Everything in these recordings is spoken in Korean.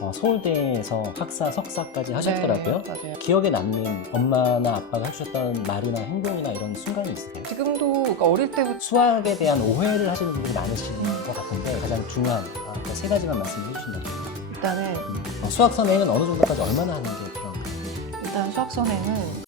서울대에서 학사, 석사까지 하셨더라고요. 네, 맞아요. 기억에 남는 엄마나 아빠가 해주셨던 말이나 행동이나 이런 순간이 있으세요? 지금도 그러니까 어릴 때부터 수학에 대한 오해를 하시는 분들이 많으신 것 같은데 가장 중요한 세 가지만 말씀해 주신다면 일단은 수학 선행은 어느 정도까지 얼마나 하는 게 필요한가요? 일단 수학 선행은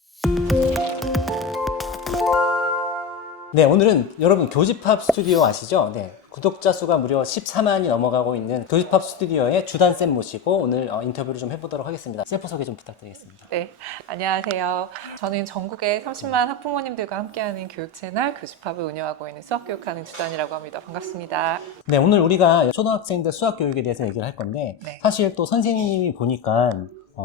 네, 오늘은 여러분 교집합 스튜디오 아시죠? 네, 구독자 수가 무려 14만이 넘어가고 있는 교집합 스튜디오의 주단쌤 모시고 오늘 인터뷰를 좀 해보도록 하겠습니다. 셀프 소개 좀 부탁드리겠습니다. 네, 안녕하세요. 저는 전국의 30만 학부모님들과 함께하는 교육 채널 교집합을 운영하고 있는 수학교육하는 주단이라고 합니다. 반갑습니다. 네, 오늘 우리가 초등학생들 수학 교육에 대해서 얘기를 할 건데 네. 사실 또 선생님이 보니까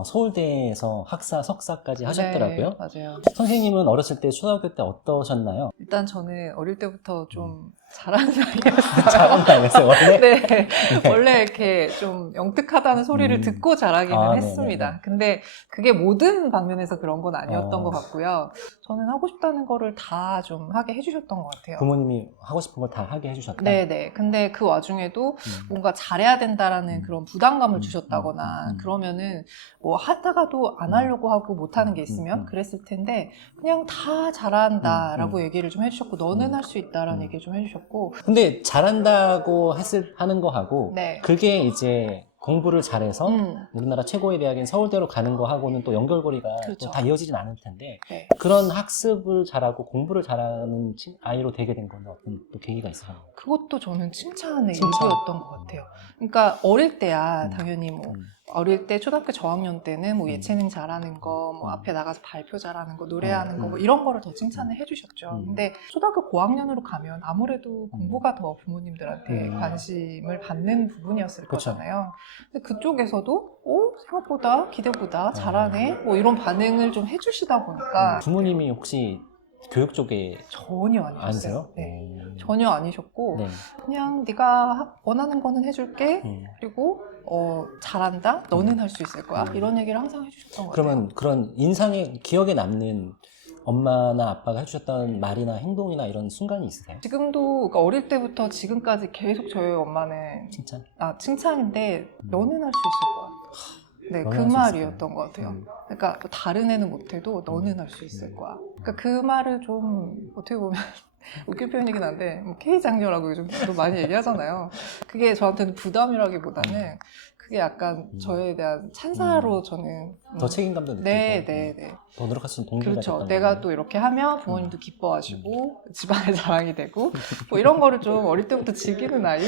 서울대에서 학사, 석사까지 하셨더라고요. 네, 맞아요. 선생님은 어렸을 때 초등학교 때 어떠셨나요? 일단 저는 어릴 때부터 좀 잘하는 아이였어요. 잘한 거 아니었어요, 원래? 네, 원래 이렇게 좀 영특하다는 소리를 듣고 자라기는 아, 했습니다. 네네네. 근데 그게 모든 방면에서 그런 건 아니었던 어. 것 같고요. 저는 하고 싶다는 거를 다 좀 하게 해주셨던 것 같아요. 부모님이 하고 싶은 걸 다 하게 해주셨다? 네네. 근데 그 와중에도 뭔가 잘해야 된다라는 그런 부담감을 음, 주셨다거나 그러면은 뭐 하다가도 안 하려고 하고 못하는 게 있으면 그랬을 텐데 그냥 다 잘한다라고 얘기를 좀 해주셨고 너는 할 수 있다라는 얘기를 좀 해주셨고 근데 잘한다고 하는 거하고 네. 그게 이제 공부를 잘해서 우리나라 최고의 대학인 서울대로 가는 거하고는 또 연결고리가 그렇죠. 또 다 이어지진 않을 텐데 네. 그런 학습을 잘하고 공부를 잘하는 아이로 되게 된 건 어떤 또 계기가 있어요? 그것도 저는 칭찬의 칭찬. 일부였던 것 같아요. 그러니까 어릴 때야 당연히 뭐 음. 어릴 때 초등학교 저학년 때는 뭐 예체능 잘하는 거, 뭐 앞에 나가서 발표 잘하는 거, 노래하는 거, 뭐 이런 거를 더 칭찬을 해주셨죠. 근데 초등학교 고학년으로 가면 아무래도 공부가 더 부모님들한테 관심을 받는 부분이었을 그쵸. 거잖아요. 근데 그쪽에서도 생각보다 기대보다 잘하네, 뭐 이런 반응을 좀 해주시다 보니까 부모님이 혹시 교육 쪽에 전혀 아니셨어요. 아니세요? 네. 전혀 아니셨고 네. 그냥 네가 원하는 거는 해줄게. 그리고 잘한다. 너는 할 수 있을 거야. 이런 얘기를 항상 해주셨던 것 같아요. 그러면 그런 인상에 기억에 남는 엄마나 아빠가 해주셨던 말이나 행동이나 이런 순간이 있으세요? 지금도 그러니까 어릴 때부터 지금까지 계속 저희 엄마는 칭찬? 칭찬인데 너는 할 수 있을 거야. 네, 그 너는 할수 있을 말이었던 것 같아요. 그러니까 뭐 다른 애는 못해도 너는 할 수 있을 거야. 그러니까 그 말을 좀 어떻게 보면 웃길 표현이긴 한데 뭐 K장녀라고 요즘 또 많이 얘기하잖아요. 그게 저한테는 부담이라기보다는 그게 약간 저에 대한 찬사로 저는 더 책임감도 느끼고 네. 더 노력할 수 있는 동기가 그렇죠. 됐던 내가 거예요. 또 이렇게 하면 부모님도 기뻐하시고 집안의 자랑이 되고 뭐 이런 거를 좀 어릴 때부터 즐기는 아이?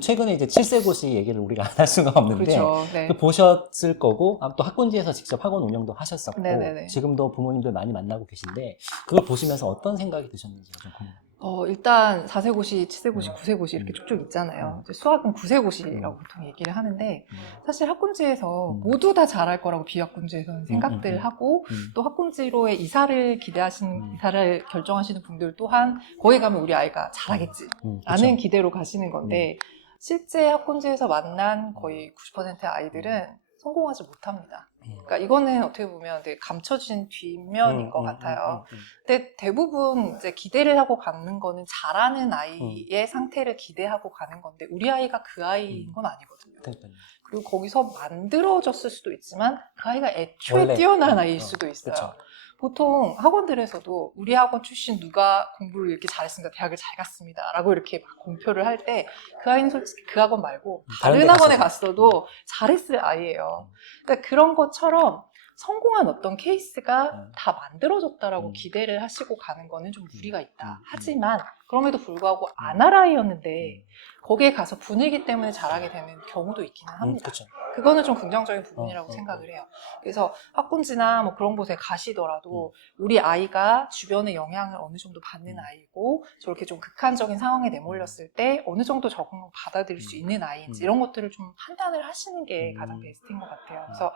최근에 이제 7세고시 얘기를 우리가 안 할 수가 없는데 그렇죠. 네. 그 보셨을 거고 또 학군지에서 직접 학원 운영도 하셨었고 네네네. 지금도 부모님들 많이 만나고 계신데 그걸 보시면서 어떤 생각이 드셨는지 좀 궁금해요. 일단 4세고시, 7세고시, 9세고시 이렇게 쭉쭉 있잖아요. 이제 수학은 9세고시라고 보통 얘기를 하는데 사실 학군지에서 모두 다 잘할 거라고 비학군지에서는 생각들 하고 또 학군지로의 이사를 이사를 결정하시는 분들 또한 거기 가면 우리 아이가 잘하겠지 라는 기대로 가시는 건데 실제 학군지에서 만난 거의 90%의 아이들은 성공하지 못합니다. 그러니까 이거는 어떻게 보면 되게 감춰진 뒷면인 것 같아요. 근데 대부분 이제 기대를 하고 가는 거는 잘하는 아이의 상태를 기대하고 가는 건데 우리 아이가 그 아이인 건 아니거든요. 그리고 거기서 만들어졌을 수도 있지만 그 아이가 애초에 원래, 뛰어난 아이일 수도 있어요. 그쵸. 보통 학원들에서도 우리 학원 출신 누가 공부를 이렇게 잘했습니다. 대학을 잘 갔습니다. 라고 이렇게 막 공표를 할 때 그 아이는 솔직히 그 학원 말고 다른 학원에 갔어도 잘했을 아이예요. 그러니까 그런 것처럼 성공한 어떤 케이스가 다 만들어졌다라고 기대를 하시고 가는 거는 좀 무리가 있다. 하지만 그럼에도 불구하고 안 할 아이였는데 거기에 가서 분위기 때문에 잘하게 되는 경우도 있기는 합니다. 그쵸. 그거는 좀 긍정적인 부분이라고 생각을 해요. 그래서 학군지나 뭐 그런 곳에 가시더라도 우리 아이가 주변의 영향을 어느 정도 받는 아이고 저렇게 좀 극한적인 상황에 내몰렸을 때 어느 정도 적응을 받아들일 수 있는 아이인지 이런 것들을 좀 판단을 하시는 게 가장 베스트인 것 같아요. 그래서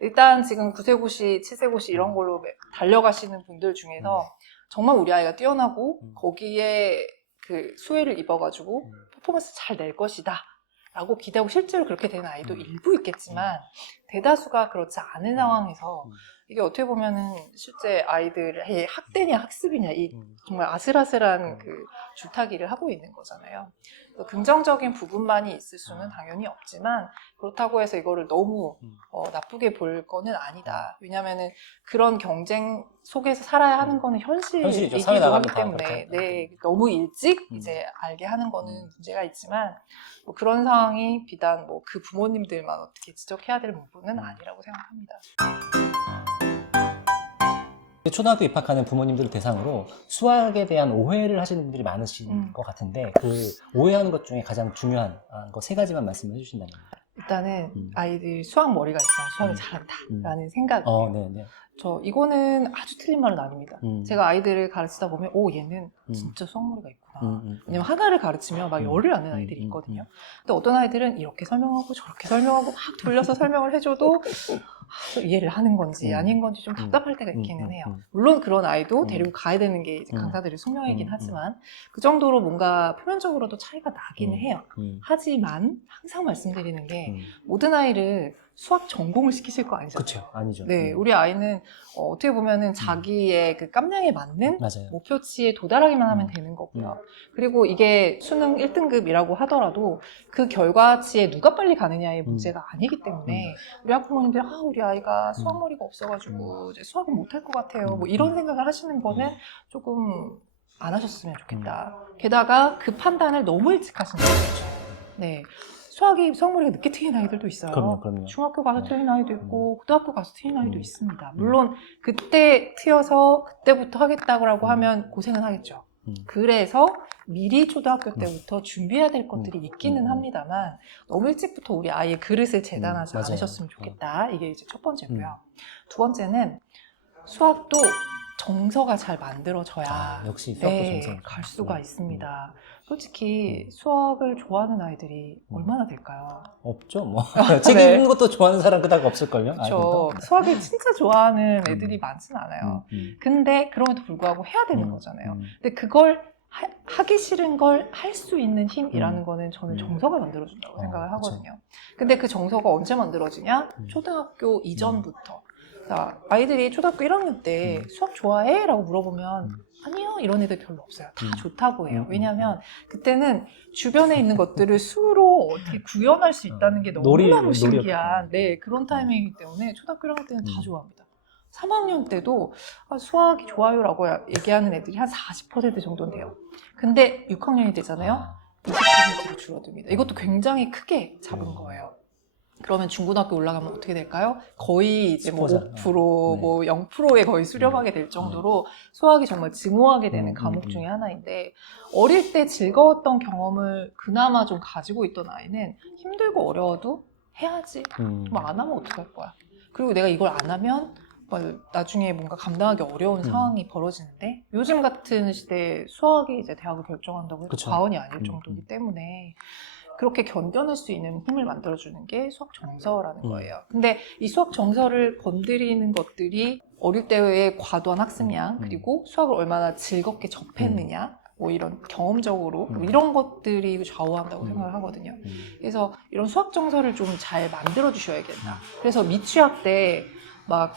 일단 지금 9세고시, 7세고시 이런 걸로 달려가시는 분들 중에서 정말 우리 아이가 뛰어나고 거기에 그 수혜를 입어가지고 퍼포먼스 잘 낼 것이다 라고 기대하고 실제로 그렇게 되는 아이도 일부 있겠지만 대다수가 그렇지 않은 상황에서 이게 어떻게 보면은 실제 아이들의 학대냐 학습이냐 이 정말 아슬아슬한 그 줄타기를 하고 있는 거잖아요. 긍정적인 부분만이 있을 수는 당연히 없지만 그렇다고 해서 이거를 너무 나쁘게 볼 거는 아니다. 왜냐면은 그런 경쟁 속에서 살아야 하는 거는 현실이죠. 사회 현실이기도 나가면 하기 다 때문에 그렇게. 네, 너무 일찍 이제 알게 하는 거는 문제가 있지만 뭐 그런 상황이 비단 뭐 그 부모님들만 어떻게 지적해야 될 부분은 아니라고 생각합니다. 초등학교 입학하는 부모님들을 대상으로 수학에 대한 오해를 하시는 분들이 많으신 것 같은데 그 오해하는 것 중에 가장 중요한 거 3가지만 말씀해 주신다면. 일단은 아이들 수학 머리가 있어야 수학을 잘한다라는 생각이에요. 네네. 이거는 아주 틀린 말은 아닙니다. 제가 아이들을 가르치다 보면 얘는 진짜 수학 머리가 있구나. 왜냐면 하나를 가르치면 막 열을 아는 아이들이 있거든요. 근데 어떤 아이들은 이렇게 설명하고 저렇게 설명하고 막 돌려서 설명을 해줘도 이해를 하는 건지 아닌 건지 좀 답답할 때가 있기는 해요. 물론 그런 아이도 데리고 가야 되는 게 이제 강사들의 숙명이긴 하지만 그 정도로 뭔가 표면적으로도 차이가 나기는 해요. 하지만 항상 말씀드리는 게 모든 아이를 수학 전공을 시키실 거 아니잖아요. 그렇죠. 아니죠. 네, 우리 아이는 어떻게 보면은 자기의 그 깜냥에 맞는 맞아요. 목표치에 도달하기만 하면 되는 거고요. 그리고 이게 수능 1등급이라고 하더라도 그 결과치에 누가 빨리 가느냐의 문제가 아니기 때문에 우리 학부모님들 우리 아이가 수학머리가 없어가지고 이제 수학은 못할 것 같아요. 뭐 이런 생각을 하시는 거는 조금 안 하셨으면 좋겠다. 게다가 그 판단을 너무 일찍 하시는 거죠. 네. 수학머리가 늦게 트인 아이들도 있어요. 그럼요. 중학교 가서 트인 아이도 있고, 고등학교 가서 트인 아이도 있습니다. 물론, 그때 트여서 그때부터 하겠다고 하면 고생은 하겠죠. 그래서 미리 초등학교 때부터 준비해야 될 것들이 있기는 합니다만, 너무 일찍부터 우리 아이의 그릇을 재단하지 맞아요. 않으셨으면 좋겠다. 이게 이제 첫 번째고요. 두 번째는 수학도 정서가 잘 만들어져야 역시 수학도 정서. 갈 수가 있습니다. 솔직히 수학을 좋아하는 아이들이 얼마나 될까요? 없죠, 뭐. 책 읽는 것도 좋아하는 사람 그닥 없을걸요? 그렇죠. 수학을 진짜 좋아하는 애들이 많진 않아요. 근데 그럼에도 불구하고 해야 되는 거잖아요. 근데 그걸 하기 싫은 걸 할 수 있는 힘이라는 거는 저는 정서가 만들어준다고 생각을 하거든요. 근데 그 정서가 언제 만들어지냐? 초등학교 이전부터. 자, 아이들이 초등학교 1학년 때 수학 좋아해? 라고 물어보면 아니요 이런 애들 별로 없어요. 다 좋다고 해요. 왜냐하면 그때는 주변에 있는 것들을 수로 어떻게 구현할 수 있다는 게 너무너무 신기한 그런 타이밍이기 때문에 초등학교 1학년 때는 다 좋아합니다. 3학년 때도 수학이 좋아요라고 얘기하는 애들이 한 40% 정도는 돼요. 근데 6학년이 되잖아요. 20%로 줄어듭니다. 이것도 굉장히 크게 잡은 거예요. 그러면 중고등학교 올라가면 어떻게 될까요? 거의 이제 뭐 5%, 뭐 0%에 거의 수렴하게 될 정도로 수학이 정말 증오하게 되는 과목 중에 하나인데 어릴 때 즐거웠던 경험을 그나마 좀 가지고 있던 아이는 힘들고 어려워도 해야지. 뭐 안 하면 어떡할 거야. 그리고 내가 이걸 안 하면 나중에 뭔가 감당하기 어려운 상황이 벌어지는데 요즘 같은 시대에 수학이 이제 대학을 결정한다고 해도 과언이 아닐 정도이기 때문에 그렇게 견뎌낼 수 있는 힘을 만들어주는 게 수학 정서라는 거예요. 근데 이 수학 정서를 건드리는 것들이 어릴 때의 과도한 학습량 그리고 수학을 얼마나 즐겁게 접했느냐 뭐 이런 경험적으로 이런 것들이 좌우한다고 생각을 하거든요. 그래서 이런 수학 정서를 좀 잘 만들어 주셔야겠다. 그래서 미취학 때 막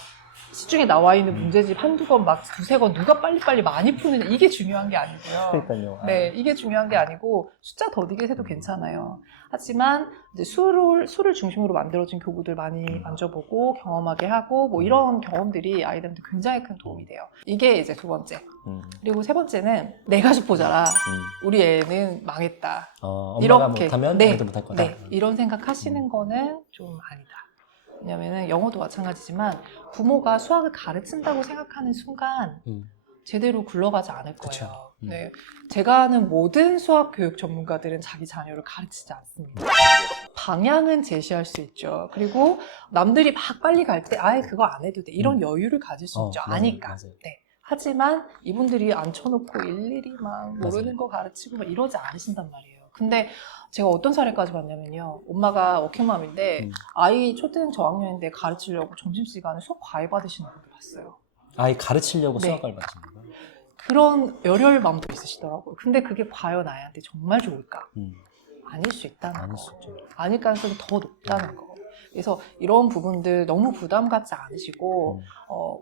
시중에 나와 있는 문제집 한두 권 막 두세 권 누가 빨리빨리 많이 푸느냐 이게 중요한 게 아니고요. 그러니까요. 네, 이게 중요한 게 아니고 숫자 더디게 세도 괜찮아요. 하지만 이제 수를 중심으로 만들어진 교구들 많이 만져보고 경험하게 하고 뭐 이런 경험들이 아이들한테 굉장히 큰 도움이 돼요. 이게 이제 두 번째. 그리고 세 번째는 내가 좀 보자라. 우리 애는 망했다. 엄마가 이렇게 못하면 애도 못할 거다. 이런 생각하시는 거는 좀 아니다. 왜냐면은 영어도 마찬가지지만 부모가 수학을 가르친다고 생각하는 순간 제대로 굴러가지 않을 거예요. 네, 제가 아는 모든 수학 교육 전문가들은 자기 자녀를 가르치지 않습니다. 방향은 제시할 수 있죠. 그리고 남들이 막 빨리 갈 때 아예 그거 안 해도 돼. 이런 여유를 가질 수 있죠. 아니까. 맞아요. 네. 하지만 이분들이 앉혀놓고 일일이 막 모르는 거 가르치고 막 이러지 않으신단 말이에요. 근데 제가 어떤 사례까지 봤냐면요. 엄마가 워킹맘인데 아이 초등 저학년인데 가르치려고 점심시간에 수학 과외 받으시는 분들 봤어요. 아이 가르치려고 네. 수학을 받으시는 거예요? 그런 열혈 마음도 있으시더라고요. 근데 그게 과연 아이한테 정말 좋을까? 아닐 수 있다는 거. 수 있죠. 아닐 가능성이 더 높다는 거. 그래서 이런 부분들 너무 부담 갖지 않으시고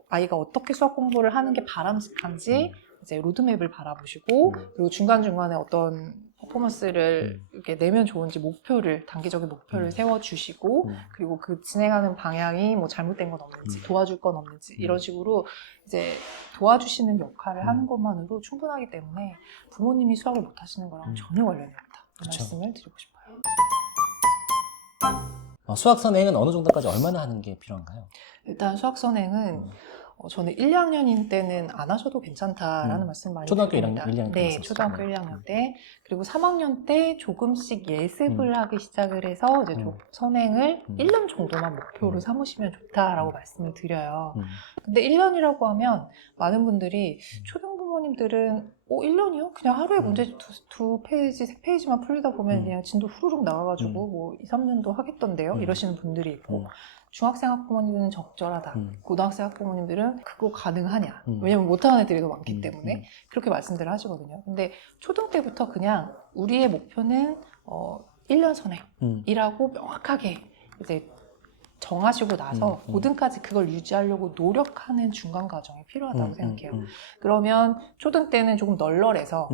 아이가 어떻게 수학 공부를 하는 게 바람직한지 이제 로드맵을 바라보시고 그리고 중간중간에 어떤 퍼포먼스를 이렇게 내면 좋은지 단기적인 목표를 세워주시고 그리고 그 진행하는 방향이 뭐 잘못된 건 없는지 도와줄 건 없는지 이런 식으로 이제 도와주시는 역할을 하는 것만으로 충분하기 때문에 부모님이 수학을 못 하시는 거랑 전혀 관련이 없다. 그 그쵸. 말씀을 드리고 싶어요. 수학 선행은 어느 정도까지 얼마나 하는 게 필요한가요? 일단 수학 선행은 저는 1, 2학년인 때는 안 하셔도 괜찮다라는 말씀 많이 초등학교 드립니다. 1학년 때 네, 말씀이시죠? 초등학교 1학년 때 그리고 3학년 때 조금씩 예습을 하기 시작을 해서 이제 선행을 1년 정도만 목표로 삼으시면 좋다라고 말씀을 드려요. 근데 1년이라고 하면 많은 분들이 초등 부모님들은 1년이요? 그냥 하루에 문제 두 페이지, 세 페이지만 풀리다 보면 그냥 진도 후루룩 나와가지고 뭐 2, 3년도 하겠던데요? 이러시는 분들이 있고 중학생 학부모님들은 적절하다. 고등학생 학부모님들은 그거 가능하냐. 왜냐면 못하는 애들이 더 많기 때문에 그렇게 말씀들을 하시거든요. 근데 초등 때부터 그냥 우리의 목표는 1년 선행이라고 명확하게 이제 정하시고 나서 고등까지 그걸 유지하려고 노력하는 중간 과정이 필요하다고 생각해요. 그러면 초등 때는 조금 널널해서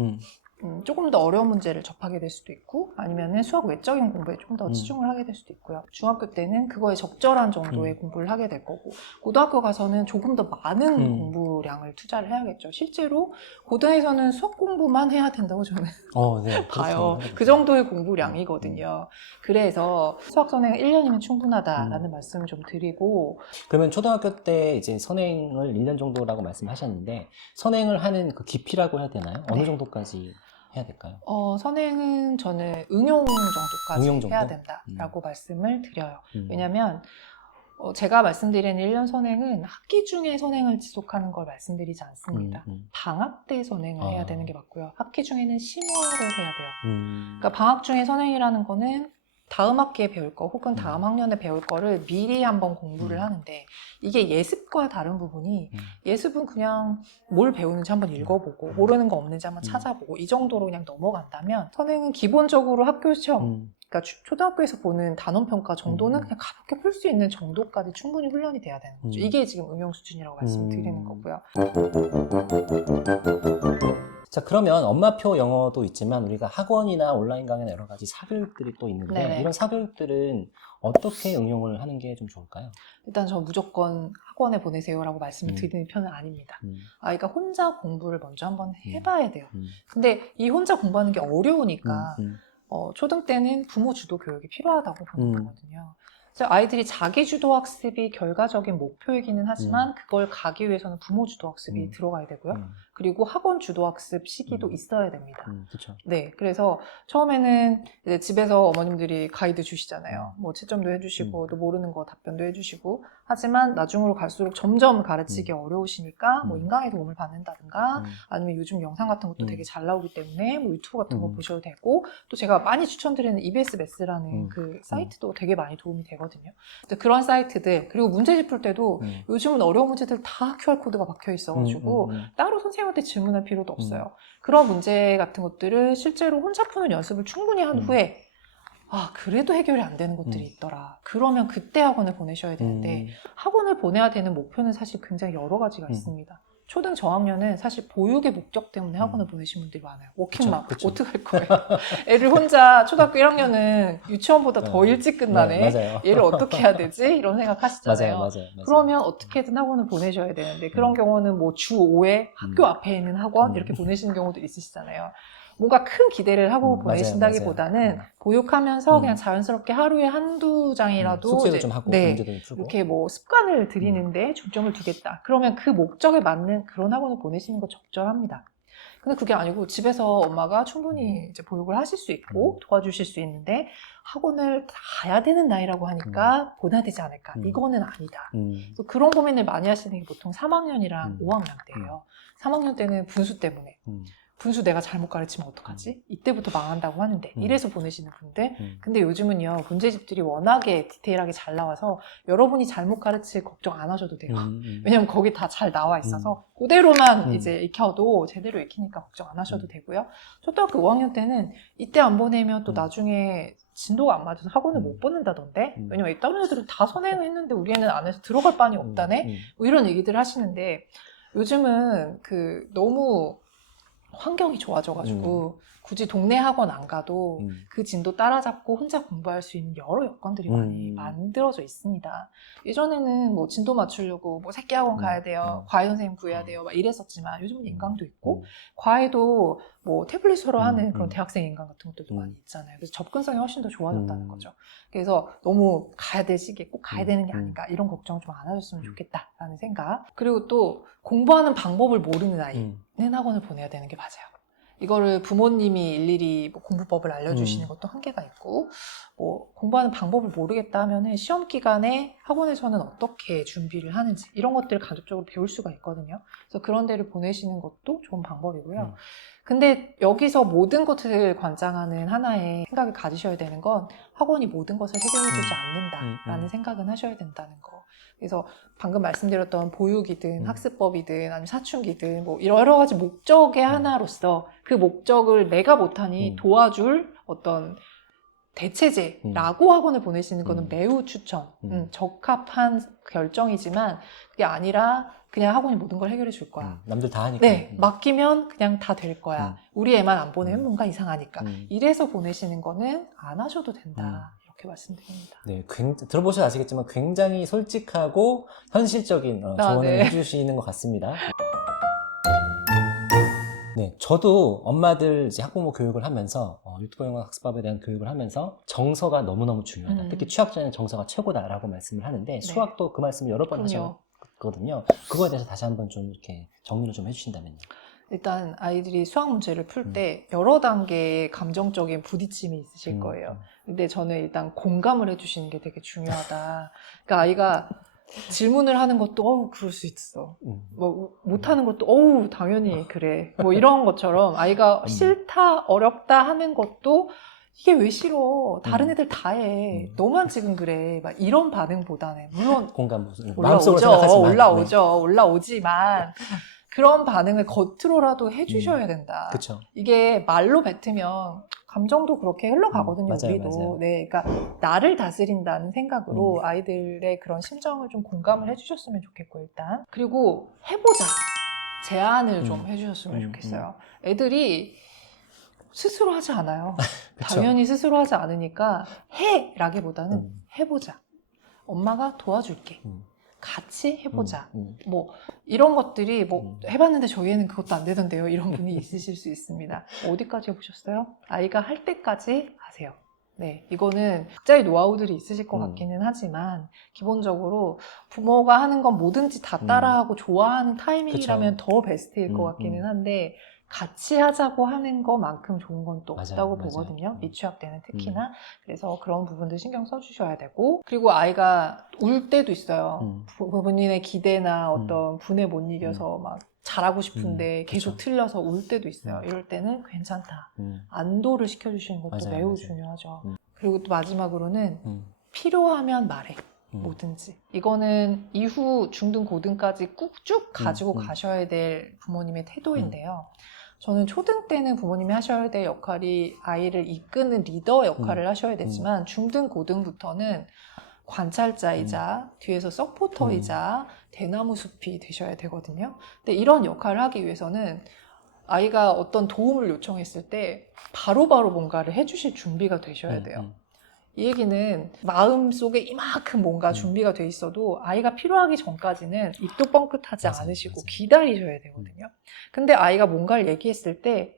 조금 더 어려운 문제를 접하게 될 수도 있고 아니면은 수학 외적인 공부에 좀 더 치중을 하게 될 수도 있고요. 중학교 때는 그거에 적절한 정도의 공부를 하게 될 거고 고등학교 가서는 조금 더 많은 공부량을 투자를 해야겠죠. 실제로 고등에서는 수학 공부만 해야 된다고 저는 네, 봐요. 그 정도의 공부량이거든요. 그래서 수학 선행 1년이면 충분하다라는 말씀을 좀 드리고 그러면 초등학교 때 이제 선행을 1년 정도라고 말씀하셨는데 선행을 하는 그 깊이라고 해야 되나요? 어느 네. 정도까지 해야 될까요? 선행은 저는 응용 정도까지 응용 정도? 해야 된다라고 말씀을 드려요. 왜냐면 제가 말씀드리는 1년 선행은 학기 중에 선행을 지속하는 걸 말씀드리지 않습니다. 방학 때 선행을 해야 되는 게 맞고요. 학기 중에는 심화를 해야 돼요. 그러니까 방학 중에 선행이라는 거는 다음 학기에 배울 거 혹은 다음 학년에 배울 거를 미리 한번 공부를 하는데 이게 예습과 다른 부분이 예습은 그냥 뭘 배우는지 한번 읽어보고 모르는 거 없는지 한번 찾아보고 이 정도로 그냥 넘어간다면 선행은 기본적으로 학교 시험 그러니까 초등학교에서 보는 단원평가 정도는 그냥 가볍게 풀 수 있는 정도까지 충분히 훈련이 돼야 되는 거죠. 이게 지금 응용 수준이라고 말씀을 드리는 거고요. 자, 그러면 엄마표 영어도 있지만 우리가 학원이나 온라인 강의나 여러 가지 사교육들이 또 있는데 네네. 이런 사교육들은 어떻게 응용을 하는 게 좀 좋을까요? 일단 저 무조건 학원에 보내세요라고 말씀을 드리는 편은 아닙니다. 아이가 혼자 공부를 먼저 한번 해봐야 돼요. 근데 이 혼자 공부하는 게 어려우니까 초등 때는 부모 주도 교육이 필요하다고 보는 거거든요. 그래서 아이들이 자기 주도 학습이 결과적인 목표이기는 하지만 그걸 가기 위해서는 부모 주도 학습이 들어가야 되고요. 그리고 학원 주도 학습 시기도 있어야 됩니다. 그렇죠. 네, 그래서 처음에는 이제 집에서 어머님들이 가이드 주시잖아요. 뭐 채점도 해주시고 또 모르는 거 답변도 해주시고 하지만 나중으로 갈수록 점점 가르치기 어려우시니까 뭐 인강의 도움을 받는다든가 아니면 요즘 영상 같은 것도 되게 잘 나오기 때문에 뭐 유튜브 같은 거 보셔도 되고 또 제가 많이 추천드리는 EBS 매스라는 그 사이트도 되게 많이 도움이 되거든요. 그런 사이트들 그리고 문제집 풀 때도 요즘은 어려운 문제들 다 QR코드가 박혀 있어가지고 따로 선생님한테 질문할 필요도 없어요. 그런 문제 같은 것들을 실제로 혼자 푸는 연습을 충분히 한 후에 그래도 해결이 안 되는 것들이 있더라. 그러면 그때 학원을 보내셔야 되는데 학원을 보내야 되는 목표는 사실 굉장히 여러 가지가 있습니다. 초등 저학년은 사실 보육의 목적 때문에 학원을 보내신 분들이 많아요. 워킹맘, 어떡할 거예요? 애를 혼자 초등학교 1학년은 유치원보다 더 일찍 끝나네. 네, 맞아요. 얘를 어떻게 해야 되지? 이런 생각 하시잖아요. 맞아요. 그러면 어떻게든 학원을 보내셔야 되는데 그런 경우는 뭐 주 5회 학교 앞에 있는 학원 이렇게 보내시는 경우도 있으시잖아요. 뭔가 큰 기대를 하고 보내신다기보다는 보육하면서 그냥 자연스럽게 하루에 한두 장이라도 숙제도 이제, 좀 하고 네, 문제도 좀 풀고 이렇게 뭐 습관을 들이는데 중점을 두겠다. 그러면 그 목적에 맞는 그런 학원을 보내시는 거 적절합니다. 근데 그게 아니고 집에서 엄마가 충분히 이제 보육을 하실 수 있고 도와주실 수 있는데 학원을 가야 되는 나이라고 하니까 보내야 되지 않을까? 이거는 아니다. 그래서 그런 고민을 많이 하시는 게 보통 3학년이랑 5학년 때예요. 3학년 때는 분수 때문에 분수 내가 잘못 가르치면 어떡하지? 이때부터 망한다고 하는데 이래서 보내시는 분들. 근데 요즘은요 문제집들이 워낙에 디테일하게 잘 나와서 여러분이 잘못 가르칠 걱정 안 하셔도 돼요. 왜냐면 거기 다 잘 나와 있어서 그대로만 이제 익혀도 제대로 익히니까 걱정 안 하셔도 되고요. 초등학교 5학년 때는 이때 안 보내면 또 나중에 진도가 안 맞아서 학원을 못 보낸다던데. 왜냐면 다른 애들은 다 선행했는데 우리 애는 안 해서 들어갈 반이 없다네. 뭐 이런 얘기들 하시는데 요즘은 그 너무 환경이 좋아져가지고 굳이 동네 학원 안 가도 그 진도 따라잡고 혼자 공부할 수 있는 여러 여건들이 많이 만들어져 있습니다. 예전에는 뭐 진도 맞추려고 뭐 새끼 학원 가야 돼요, 과외 선생님 구해야 돼요, 막 이랬었지만 요즘은 인강도 있고 과외도 뭐 태블릿으로 하는 그런 대학생 인강 같은 것들도 많이 있잖아요. 그래서 접근성이 훨씬 더 좋아졌다는 거죠. 그래서 너무 가야 될 시기에 꼭 가야 되는 게 아닌가 이런 걱정 좀 안 하셨으면 좋겠다라는 생각. 그리고 또 공부하는 방법을 모르는 아이는 학원을 보내야 되는 게 맞아요. 이거를 부모님이 일일이 뭐 공부법을 알려주시는 것도 한계가 있고, 뭐 공부하는 방법을 모르겠다 하면은 시험 기간에 학원에서는 어떻게 준비를 하는지 이런 것들을 간접적으로 배울 수가 있거든요. 그래서 그런 데를 보내시는 것도 좋은 방법이고요. 근데 여기서 모든 것을 관장하는 하나의 생각을 가지셔야 되는 건 학원이 모든 것을 해결해주지 않는다라는 생각은 하셔야 된다는 거. 그래서 방금 말씀드렸던 보육이든 학습법이든 아니면 사춘기든 뭐 여러 가지 목적의 하나로서 그 목적을 내가 못하니 도와줄 어떤 대체제라고 학원을 보내시는 거는 매우 추천. 적합한 결정이지만 그게 아니라 그냥 학원이 모든 걸 해결해 줄 거야. 남들 다 하니까. 네, 맡기면 그냥 다 될 거야. 우리 애만 안 보내면 뭔가 이상하니까. 이래서 보내시는 거는 안 하셔도 된다. 이렇게 말씀드립니다. 네, 들어보셔서 아시겠지만 굉장히 솔직하고 현실적인 조언을 네. 해주시는 것 같습니다. 네, 저도 엄마들 이제 학부모 교육을 하면서 유튜브 영어 학습법에 대한 교육을 하면서 정서가 너무너무 중요하다. 특히 취학전에는 정서가 최고다라고 말씀을 하는데 수학도 그 말씀을 여러 번 하셨거든요. 그거에 대해서 다시 한번 좀 이렇게 정리를 좀 해주신다면요. 일단 아이들이 수학 문제를 풀 때 여러 단계의 감정적인 부딪힘이 있으실 거예요. 근데 저는 일단 공감을 해주시는 게 되게 중요하다. 그러니까 아이가 질문을 하는 것도 그럴 수 있어. 뭐 못하는 것도 당연히 그래. 뭐 이런 것처럼 아이가 싫다, 어렵다 하는 것도 이게 왜 싫어? 다른 애들 다 해. 너만 지금 그래. 막 이런 반응보다는 물론 공감 마음속으로 생각하지만 올라오지만 그런 반응을 겉으로라도 해주셔야 된다. 그쵸. 이게 말로 뱉으면 감정도 그렇게 흘러가거든요, 맞아요, 우리도. 맞아요. 네, 그러니까 나를 다스린다는 생각으로 아이들의 그런 심정을 좀 공감을 해주셨으면 좋겠고 일단. 그리고 해보자. 제안을 좀 해주셨으면 좋겠어요. 애들이 스스로 하지 않아요. 당연히 스스로 하지 않으니까 해라기보다는 해보자. 엄마가 도와줄게. 같이 해보자. 뭐 이런 것들이 뭐 해봤는데 저희 애는 그것도 안 되던데요. 이런 분이 있으실 수 있습니다. 어디까지 해보셨어요? 아이가 할 때까지 하세요. 네, 이거는 각자의 노하우들이 있으실 것 같기는 하지만 기본적으로 부모가 하는 건 뭐든지 다 따라하고 좋아하는 타이밍이라면 더 베스트일 것 같기는 한데 같이 하자고 하는 것만큼 좋은 건 또 없다고 보거든요. 미취학 때는 특히나. 그래서 그런 부분들 신경 써주셔야 되고 그리고 아이가 울 때도 있어요. 부모님의 기대나 어떤 분에 못 이겨서 막 잘하고 싶은데 계속 틀려서 울 때도 있어요. 이럴 때는 괜찮다. 안도를 시켜주시는 것도 매우 중요하죠. 그리고 또 마지막으로는 필요하면 말해. 뭐든지. 이거는 이후 중등, 고등까지 꾹쭉 가지고 가셔야 될 부모님의 태도인데요. 저는 초등 때는 부모님이 하셔야 될 역할이 아이를 이끄는 리더 역할을 하셔야 되지만 중등, 고등부터는 관찰자이자 뒤에서 서포터이자 대나무 숲이 되셔야 되거든요. 근데 이런 역할을 하기 위해서는 아이가 어떤 도움을 요청했을 때 바로바로 뭔가를 해주실 준비가 되셔야 돼요. 이 얘기는 마음속에 이만큼 뭔가 준비가 돼 있어도 아이가 필요하기 전까지는 입도 뻥끗하지 않으시고 기다리셔야 되거든요. 근데 아이가 뭔가를 얘기했을 때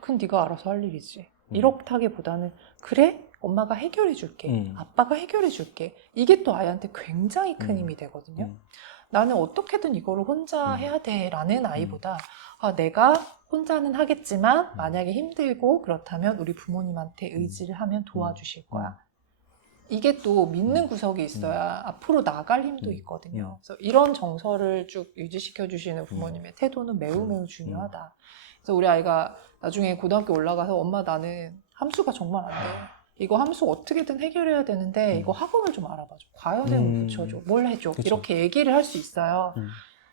그건 네가 알아서 할 일이지. 이렇다기보다는 그래? 엄마가 해결해 줄게. 아빠가 해결해 줄게. 이게 또 아이한테 굉장히 큰 힘이 되거든요. 나는 어떻게든 이거를 혼자 해야 돼 라는 아이보다 내가 혼자는 하겠지만 만약에 힘들고 그렇다면 우리 부모님한테 의지를 하면 도와주실 거야. 이게 또 믿는 구석이 있어야 앞으로 나갈 힘도 있거든요. 그래서 이런 정서를 쭉 유지시켜 주시는 부모님의 태도는 매우 매우 중요하다. 그래서 우리 아이가 나중에 고등학교 올라가서 엄마 나는 함수가 정말 안 돼. 이거 함수 어떻게든 해결해야 되는데 이거 학원을 좀 알아봐줘. 과외대응 붙여줘. 뭘 해줘. 그쵸. 이렇게 얘기를 할 수 있어요.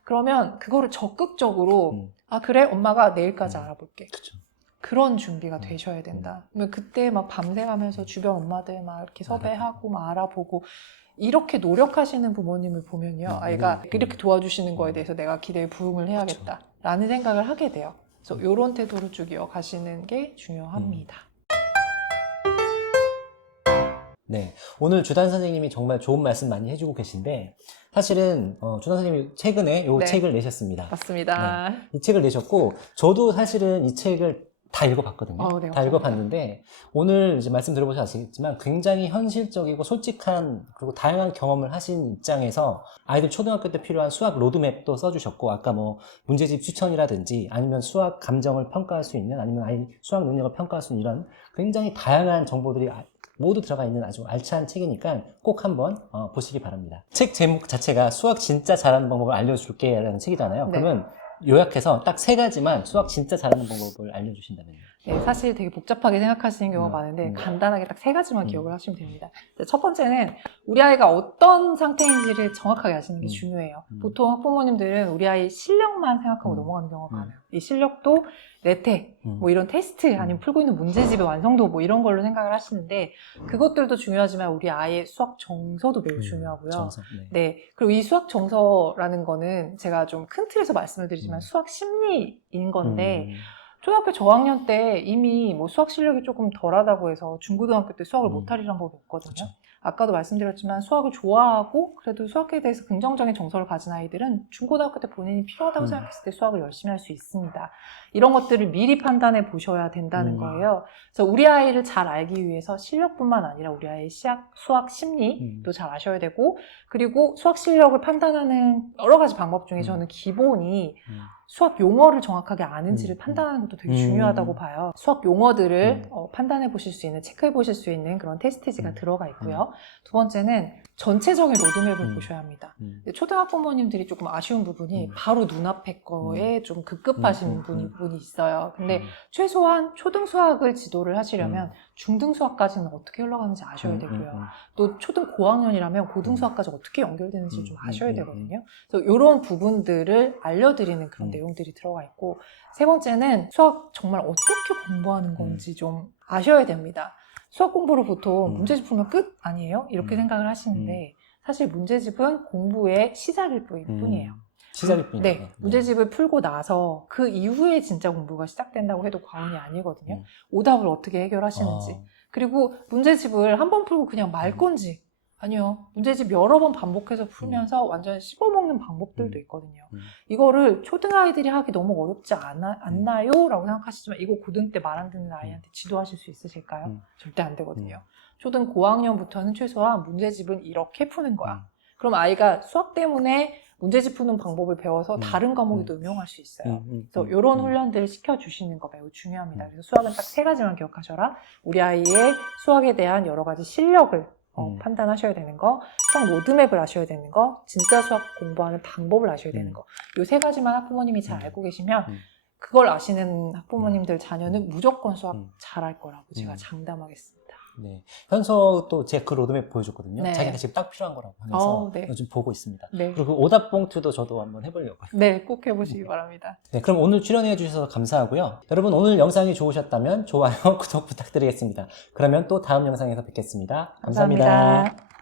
그러면 그거를 적극적으로 아 그래? 엄마가 내일까지 알아볼게. 그쵸. 그런 준비가 되셔야 된다. 그러면 그때 막 밤새가면서 주변 엄마들 막 이렇게 섭외하고 막 알아보고 이렇게 노력하시는 부모님을 보면요. 아이가 이렇게 도와주시는 거에 대해서 내가 기대에 부응을 해야겠다라는 생각을 하게 돼요. 그래서 이런 태도를 쭉 이어가시는 게 중요합니다. 네, 오늘 주단 선생님이 정말 좋은 말씀 많이 해주고 계신데 사실은 주단 선생님이 최근에 이 네. 책을 내셨습니다. 맞습니다. 이 책을 내셨고 저도 사실은 이 책을 다 읽어봤거든요. 네, 다 감사합니다. 읽어봤는데 오늘 이제 말씀 들어보셔서 아시겠지만 굉장히 현실적이고 솔직한 그리고 다양한 경험을 하신 입장에서 아이들 초등학교 때 필요한 수학 로드맵도 써주셨고 아까 뭐 문제집 추천이라든지 아니면 수학 감정을 평가할 수 있는 아니면 아이 수학 능력을 평가할 수 있는 이런 굉장히 다양한 정보들이 모두 들어가 있는 아주 알찬 책이니까 꼭 한번 보시기 바랍니다. 책 제목 자체가 수학 진짜 잘하는 방법을 알려줄게 라는 책이잖아요. 네. 그러면 요약해서 딱 3가지만 수학 진짜 잘하는 방법을 알려주신다면요. 네, 사실 되게 복잡하게 생각하시는 경우가 많은데 간단하게 딱 3가지만 기억을 하시면 됩니다. 첫 번째는 우리 아이가 어떤 상태인지를 정확하게 아시는 게 중요해요. 보통 학부모님들은 우리 아이 실력만 생각하고 넘어가는 경우가 많아요. 이 실력도 레테, 뭐 이런 테스트 아니면 풀고 있는 문제집의 완성도 뭐 이런 걸로 생각을 하시는데 그것들도 중요하지만 우리 아이의 수학 정서도 매우 중요하고요. 정서, 네. 그리고 이 수학 정서라는 거는 제가 좀 큰 틀에서 말씀을 드리지만 수학 심리인 건데 초등학교 저학년 때 이미 뭐 수학 실력이 조금 덜하다고 해서 중고등학교 때 수학을 못하리란 법이 없거든요. 그쵸. 아까도 말씀드렸지만 수학을 좋아하고 그래도 수학에 대해서 긍정적인 정서를 가진 아이들은 중고등학교 때 본인이 필요하다고 생각했을 때 수학을 열심히 할 수 있습니다. 이런 것들을 미리 판단해 보셔야 된다는 거예요. 그래서 우리 아이를 잘 알기 위해서 실력뿐만 아니라 우리 아이의 수학 심리도 잘 아셔야 되고 그리고 수학 실력을 판단하는 여러 가지 방법 중에 저는 기본이 수학 용어를 정확하게 아는지를 판단하는 것도 되게 중요하다고 봐요. 수학 용어들을 판단해 보실 수 있는, 체크해 보실 수 있는 그런 테스트지가 들어가 있고요. 두 번째는 전체적인 로드맵을 보셔야 합니다. 초등학부모님들이 조금 아쉬운 부분이 바로 눈앞에 거에 좀 급급하신 부분이 있어요. 근데 최소한 초등 수학을 지도를 하시려면 중등 수학까지는 어떻게 흘러가는지 아셔야 되고요. 또 초등 고학년이라면 고등 수학까지 어떻게 연결되는지 좀 아셔야 되거든요. 그래서 이런 부분들을 알려드리는 그런 내용들이 들어가 있고 세 번째는 수학 정말 어떻게 공부하는 건지 좀 아셔야 됩니다. 수학 공부를 보통 문제집 풀면 끝 아니에요? 이렇게 생각을 하시는데 사실 문제집은 공부의 시작일 뿐이에요. 시작일 뿐이에요. 네, 문제집을 풀고 나서 그 이후에 진짜 공부가 시작된다고 해도 과언이 아니거든요. 오답을 어떻게 해결하시는지 그리고 문제집을 한 번 풀고 그냥 말 건지 아니요. 문제집 여러 번 반복해서 풀면서 완전 씹어먹는 방법들도 있거든요. 이거를 초등아이들이 하기 너무 어렵지 않나요? 라고 생각하시지만 이거 고등 때 말 안 듣는 아이한테 지도하실 수 있으실까요? 절대 안 되거든요. 초등 고학년부터는 최소한 문제집은 이렇게 푸는 거야. 그럼 아이가 수학 때문에 문제집 푸는 방법을 배워서 다른 과목에도 응용할 수 있어요. 그래서 이런 훈련들을 시켜주시는 거 매우 중요합니다. 그래서 수학은 딱 3가지만 기억하셔라. 우리 아이의 수학에 대한 여러 가지 실력을 판단하셔야 되는 거, 수학 로드맵을 아셔야 되는 거, 진짜 수학 공부하는 방법을 아셔야 되는 거. 이 3가지만 학부모님이 잘 알고 계시면 그걸 아시는 학부모님들 자녀는 무조건 수학 잘할 거라고 제가 장담하겠습니다. 네. 현서도 제 그 로드맵 보여줬거든요. 네. 자기한테 지금 딱 필요한 거라고 하면서 네. 요즘 보고 있습니다. 네. 그리고 오답 봉투도 저도 한번 해보려고요. 네, 꼭 해보시기 바랍니다. 네, 그럼 오늘 출연해 주셔서 감사하고요. 여러분 오늘 영상이 좋으셨다면 좋아요, 구독 부탁드리겠습니다. 그러면 또 다음 영상에서 뵙겠습니다. 감사합니다.